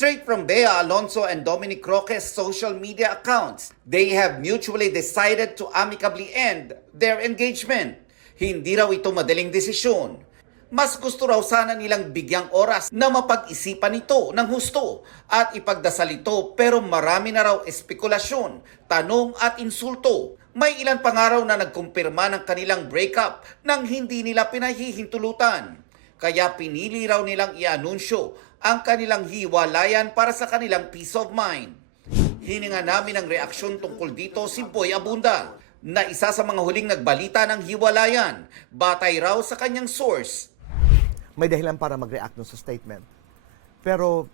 Straight from Bea Alonso and Dominic Roque's social media accounts, they have mutually decided to amicably end their engagement. Hindi raw ito madaling desisyon. Mas gusto raw sana nilang bigyang oras na mapag-isipan ito ng husto at ipagdasal ito, pero marami na raw espekulasyon, tanong at insulto. May ilan pa nga raw na nagkumpirma ng kanilang breakup nang hindi nila pinahihintulutan. Kaya pinili raw nilang i-anunsyo ang kanilang hiwalayan para sa kanilang peace of mind. Hininga namin ang reaksyon tungkol dito si Boy Abunda, na isa sa mga huling nagbalita ng hiwalayan, batay raw sa kanyang source. May dahilan para mag-react nun sa statement. Pero,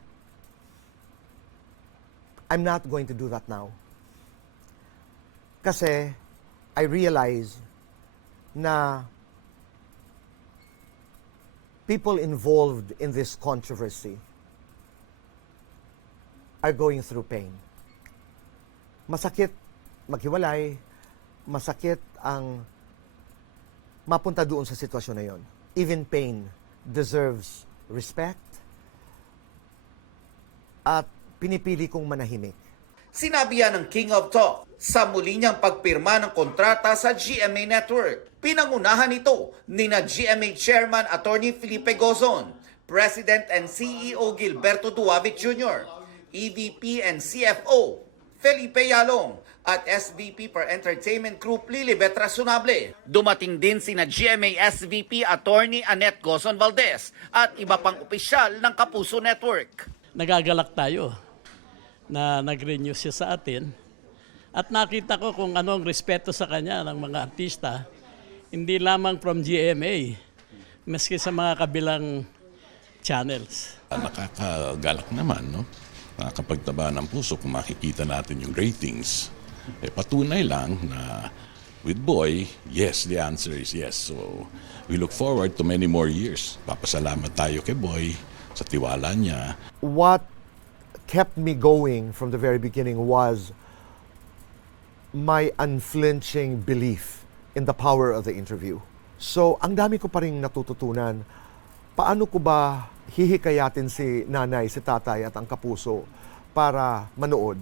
I'm not going to do that now. Kasi, I realize na people involved in this controversy are going through pain. Masakit maghiwalay, masakit ang mapunta doon sa sitwasyon na yon. Even pain deserves respect at pinipili kong manahimik. Sinabi yan ng King of Talk sa muli niyang pagpirma ng kontrata sa GMA Network. Pinangunahan ito ni na GMA Chairman Attorney Felipe Gozon, President and CEO Gilberto Duavit Jr., EVP and CFO Felipe Yalong, at SVP per Entertainment Group Lilibet Rasunable. Dumating din sina GMA SVP Attorney Annette Gozon Valdez at iba pang opisyal ng Kapuso Network. Nagagalak tayo na nag-renew siya sa atin at nakita ko kung ano ang respeto sa kanya ng mga artista, hindi lamang from GMA, maski sa mga kabilang channels. Nakakagalak naman, no? Nakakapagtaba ng puso kung makikita natin yung ratings. Patunay lang na with Boy, yes, the answer is yes. So we look forward to many more years. Papasalamat tayo kay Boy sa tiwala niya. What kept me going from the very beginning was my unflinching belief in the power of the interview. So, ang dami ko pa rin natututunan. Paano ko ba hihikayatin si nanay, si tatay at ang kapuso para manood,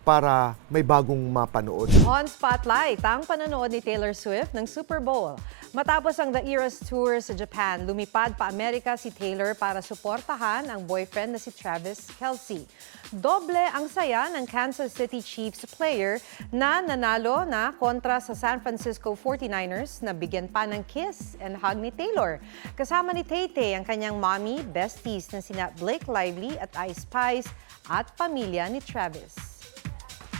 para may bagong mapanood? On Spotlight, ang panonood ni Taylor Swift ng Super Bowl. Matapos ang The Eras Tour sa Japan, lumipad pa Amerika si Taylor para suportahan ang boyfriend na si Travis Kelce. Doble ang saya ng Kansas City Chiefs player na nanalo na kontra sa San Francisco 49ers na bigyan pa ng kiss and hug ni Taylor. Kasama ni Tay-Tay ang kanyang mommy, besties na sina Blake Lively at Ice Spice at pamilya ni Travis.